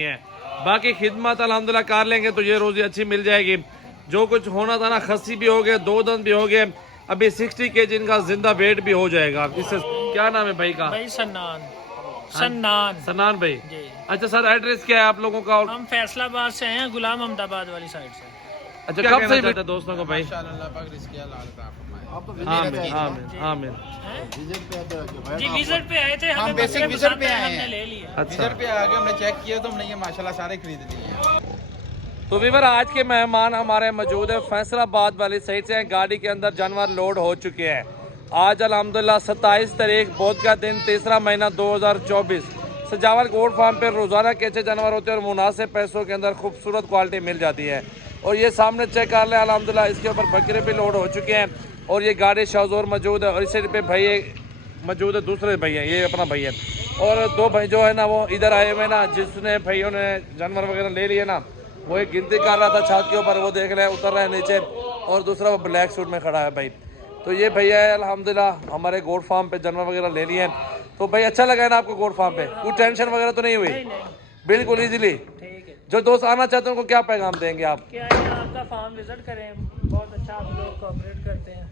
है। बाकी खिदमत अल्हम्दुलिल्लाह कर लेंगे तो ये रोजी अच्छी मिल जाएगी। जो कुछ होना था ना, खस्सी भी हो गए, 2 दंद भी हो गए, अभी 60 kg इनका जिंदा वेट भी हो जाएगा। इससे क्या नाम है भाई का? भाई सन्नान। सन्नान सन्नान भाई जी। अच्छा सर, एड्रेस क्या है आप लोगों का? हम फैसलाबाद से हैं, गुलाम अहमदाबाद वाली साइड से। अच्छा, कब से चाहते दोस्तों को भाई? आमीन। जी विजिट पे आए थे, हम बेसिक विजिट पे आए हमने हैं। ले लिया। अच्छा, विजिट पे आके हमने चेक किया तो हमने ये माशाल्लाह सारे खरीद लिए हैं। तो वीवर आज के मेहमान हमारे मौजूद है फैसलाबाद वाली साइड से। गाड़ी के अंदर जानवर लोड हो चुके हैं। आज अल्हम्दुलिल्लाह 27 तारीख बोध का दिन, 3रा महीना 2024। सजावल गोट फार्म पे रोजाना के अच्छे जानवर होते हैं और मुनासिब पैसों के अंदर खूबसूरत क्वालिटी मिल जाती है। और ये सामने चेक कर लें, अल्हम्दुलिल्लाह इसके ऊपर बकरे भी लोड हो चुके हैं और ये गाड़ी शाहजोर मौजूद है। और इस साइड पे भाई मौजूद है, दूसरे भाई हैं, ये अपना भाई है। और 2 भाई जो है ना वो इधर आए हुए ना, जिसने भाइयों ने जानवर वगैरह ले लिए ना, वो एक गिनती कर रहा था छत के ऊपर, वो देख रहे हैं उतर रहे हैं नीचे। और दूसरा वो ब्लैक सूट में खड़ा है भाई। तो ये भैया है अल्हम्दुलिल्लाह हमारे गोट फार्म पे जानवर वगैरह ले लिए हैं। तो भाई अच्छा लगा है ना आपको गोट फार्म पे? कोई टेंशन वगैरह तो नहीं हुई? बिल्कुल इजीली। ठीक है। जो दोस्त आना चाहते हैं उनको क्या पैगाम देंगे आप? क्या है, आपका फार्म विजिट करें, बहुत अच्छा आप लोग कोऑपरेट करते हैं।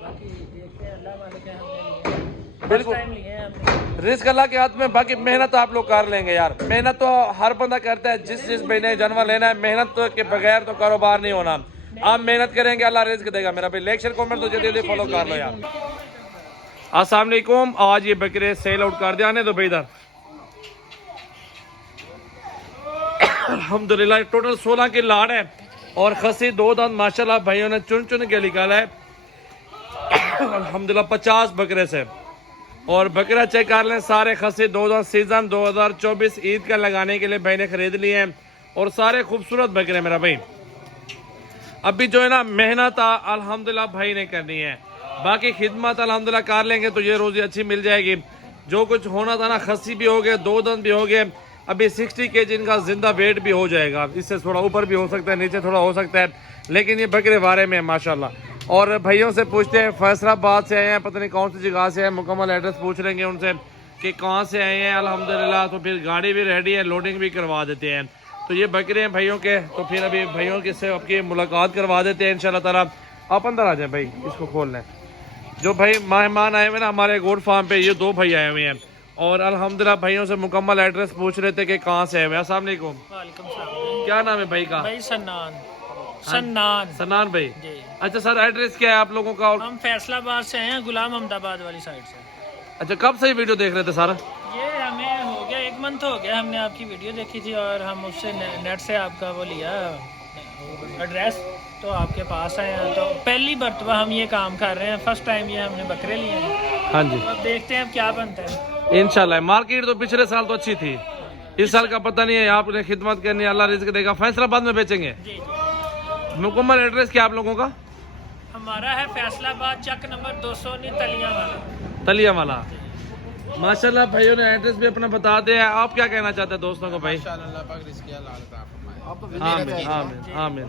बाकी देखते हैं, अल्लाह मालिक है, हमने बिल्कुल टाइम लिए हैं हमने। रिस्क अल्लाह के हाथ में। बाकी मेहनत आप लोग कर लेंगे यार, मेहनत तो हर बंदा करता है। जिस भाई ने जानवर लेना है, मेहनत के बगैर तो कारोबार नहीं होना। आप मेहनत करेंगे, अल्लाह रिस्क देगा मेरा भाई। लाइक शेयर कमेंट तो जल्दी फॉलो कर लो यार। अस्सलाम वालेकुम। आज ये बकरे सेल आउट कर दिया, आने दो भाई इधर। अल्हम्दुलिल्लाह टोटल 16 की लाड़ है और खसी 2 दांत माशाल्लाह भाइयों ने चुन चुन के निकाला है। अल्हम्दुलिल्लाह 50 बकरे से। और बकरा चेक कर लें, सारे खसी 2 दांत सीजन 2024 ईद का लगाने के लिए भाई ने खरीद लिए हैं और सारे खूबसूरत बकरे मेरा भाई। अभी जो है ना मेहनत अल्हम्दुलिल्लाह भाई ने करनी है। बाकी खिदमत अल्हम्दुलिल्लाह कर लेंगे तो ये रोजी अच्छी मिल जाएगी। जो कुछ होना था ना, खस्सी भी हो गए, 2 दंद भी हो गए, अभी 60 kg इनका जिंदा वेट भी हो जाएगा। इससे थोड़ा ऊपर भी हो सकता है, नीचे थोड़ा हो सकता है, लेकिन ये बकरे वारे में है माशाल्लाह। और भाइयों से पूछते हैं, फैसलाबाद से आए हैं, पता नहीं कौन सी जगह से है, मुकम्मल एड्रेस पूछ लेंगे उनसे कि कहाँ से आए हैं। अल्हम्दुलिल्लाह तो फिर गाड़ी भी रेडी है, लोडिंग भी करवा देते हैं। तो ये बकरे हैं भाइयों के, तो फिर अभी भाइयों के से आपकी मुलाकात करवा देते हैं इंशाल्लाह ताला। आप अंदर आ जाए भाई, इसको खोल लें। जो भाई मेहमान आए हुए ना हमारे गोट फार्म पे, ये 2 भाई आए हुए हैं और अल्हम्दुलिल्लाह भाइयों से मुकम्मल एड्रेस पूछ रहे थे कि कहाँ से आए हुए हैं। अस्सलाम वालेकुम। वालेकुम सलाम। क्या नाम है भाई का? भाई सन्नान। सन्नान सन्नान भाई जी। अच्छा सर, एड्रेस क्या है आप लोगों का? और हम फैसलाबाद से हैं, गुलाम अहमदाबाद वाली साइड से। अच्छा, कब से वीडियो देख रहे थे सर? ये हमें हो गया 1 मंथ हो गया, हमने आपकी वीडियो देखी थी और हम उससे नेट से आपका वो लिया एड्रेस, तो आपके पास आए हैं। तो पहली मरतबा हम ये काम कर रहे हैं, फर्स्ट टाइम ये हमने बकरे लिए हैं। हाँ जी, तो अब देखते हैं अब क्या बनता है। इंशाल्लाह। मार्केट तो पिछले साल तो अच्छी थी, इस साल का पता नहीं है। आपने खिदमत करनी है, अल्लाह रिज़्क देगा। फैसलाबाद में बेचेंगे। जी जी। मुकम्मल एड्रेस क्या आप लोगों का? हमारा है फैसलाबाद, चक नंबर 219, तलियां वाला। तलिया वाला। माशाल्लाह भाइयों ने एड्रेस भी अपना बता दिया। आप क्या कहना चाहते हैं दोस्तों को भाई? माशाल्लाह पाक रिस्क अल्लाह अता फरमाए। आमीन आमीन आमीन।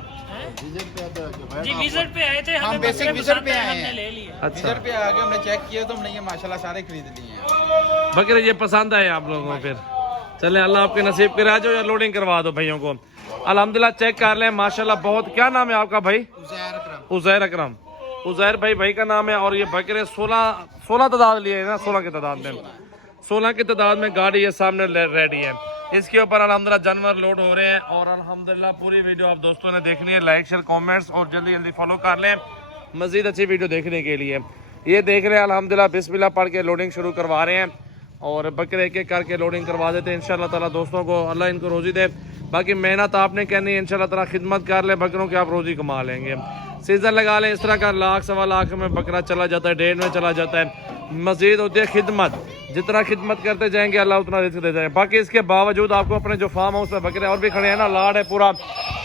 जी विजिट पे आए थे, हम हमें बेसिक बकरे विजिट पसंद पे आए, आए हमने हैं। ले लिया। अच्छा, विजिट पे आके हमने चेक किया तो हमने ये माशाल्लाह सारे खरीद लिए हैं। बकरे ये पसंद आए आप लोगों को? फिर चले, अल्लाह आपके नसीब करे। आ जाओ या लोडिंग करवा दो भाइयों को। अल्हम्दुलिल्लाह चेक कर लें माशाल्लाह बहुत। क्या नाम है आपका भाई? उज़ैर अकरम। उज़ैर भाई का नाम है। और ये बकरे 16 तादाद लिए है ना, 16 की तादाद में, 16 की तादाद में गाड़ी ये सामने रेडी है। इसके ऊपर अल्हम्दुलिल्लाह जानवर लोड हो रहे हैं और अल्हम्दुलिल्लाह पूरी वीडियो आप दोस्तों ने देखनी है। लाइक शेयर कमेंट्स और जल्दी जल्दी फॉलो कर लें मजीद अच्छी वीडियो देखने के लिए। ये देख रहे हैं अल्हम्दुलिल्लाह बिस्मिल्लाह पढ़ के लोडिंग शुरू करवा रहे हैं और बकरे एक एक करके लोडिंग करवा देते हैं। इंशाल्लाह ताला दोस्तों को अल्लाह इनको रोजी दे। बाकी मेहनत आपने करनी है, इंशाल्लाह ताला खिदमत कर ले बकरों की, आप रोजी कमा लेंगे। सीजन लगा लें, इस तरह का 1 लाख 1.25 लाख में बकरा चला जाता है, 1.5 में चला जाता है। मजीद होती है खिदमत, जितना खिदमत करते जाएंगे अल्लाह उतना रिस्क दे जाएंगे। बाकी इसके बावजूद आपको अपने जो फार्म हाउस में बकरे और भी खड़े हैं ना, लाड है पूरा,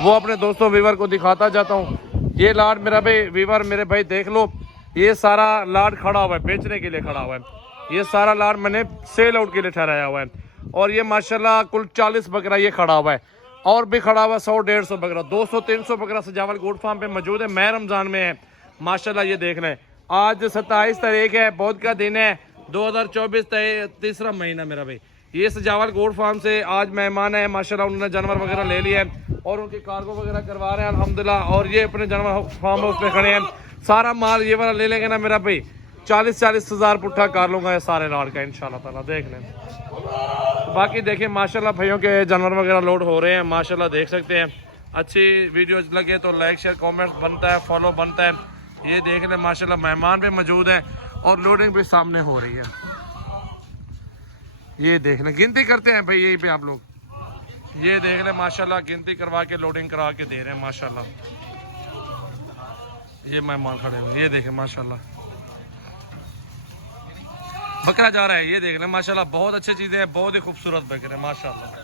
वो अपने दोस्तों वीवर को दिखाता जाता हूँ। ये लाड मेरा भाई वीवर मेरे भाई देख लो, ये सारा लाड खड़ा हुआ है, बेचने के लिए खड़ा हुआ है। ये सारा लाड मैंने सेल आउट के लिए ठहराया हुआ है। और ये माशाल्लाह कुल 40 बकरा ये खड़ा हुआ है और भी खड़ा हुआ 100-150 बकरा, 200-300 बकरा सजावल गोट फार्म पे मौजूद है। मैं रमजान में है माशाल्लाह। ये देख लें, आज 27 तारीख है, बहुत का दिन है, 2024 3रा महीना मेरा भाई। ये सजावल गोट फार्म से आज मेहमान है माशाल्लाह, उन्होंने जानवर वगैरह ले लिए हैं और उनके कार्गो वगैरह करवा रहे हैं अल्हम्दुलिल्लाह। और ये अपने जानवर फार्म हाउस पे खड़े हैं। सारा माल ये वाला ले लेंगे ना मेरा भाई, 40-40 हज़ार पुट्ठा कार लूँगा ये सारे लाड़ का इंशाल्लाह ताला, देख लें। बाकी देखें माशाल्लाह भैयों के जानवर वगैरह लोड हो रहे हैं माशाल्लाह, देख सकते हैं। अच्छी वीडियो लगे तो लाइक शेयर कमेंट बनता है, फॉलो बनता है। ये देख लें माशाल्लाह मेहमान भी मौजूद है और लोडिंग भी सामने हो रही है। ये देख लें, गिनती करते हैं भाई यहीं पे आप लोग, ये देख लें माशाल्लाह गिनती करवा के लोडिंग करा के दे रहे हैं माशाल्लाह। ये मेहमान खड़े हुए, ये देखें माशाल्लाह बकरा जा रहा है, ये देख लें माशाल्लाह। बहुत अच्छी चीज़ें हैं, बहुत ही खूबसूरत बकरे हैं माशाल्लाह।